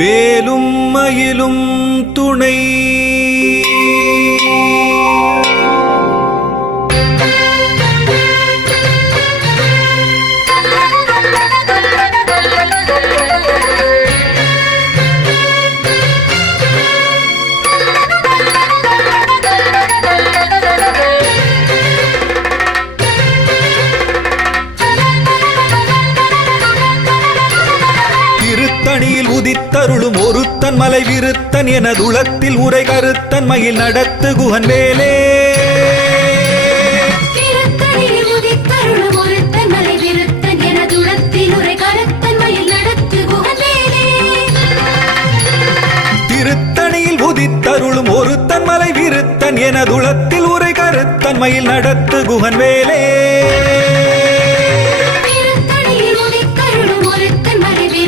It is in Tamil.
வேலும் மயிலும் துணை உதித்தருளும் ஒருத்தன் மலை விருத்தன் எனதுளத்தில் உரை கருத்தன் மயில் நடத்து குகன் வேலே. திருத்தணியில் உதித்தருளும் ஒருத்தன் மலை விருத்தன் எனதுளத்தில் உரை கருத்தன் மயில் நடத்து குகன் வேலே. திருத்தணியில் உதித்தருளும் ஒருத்தன் மலை விருத்தன் எனதுளத்தில் உரை கருத்தன் மயில் நடத்து குகன் வேலே.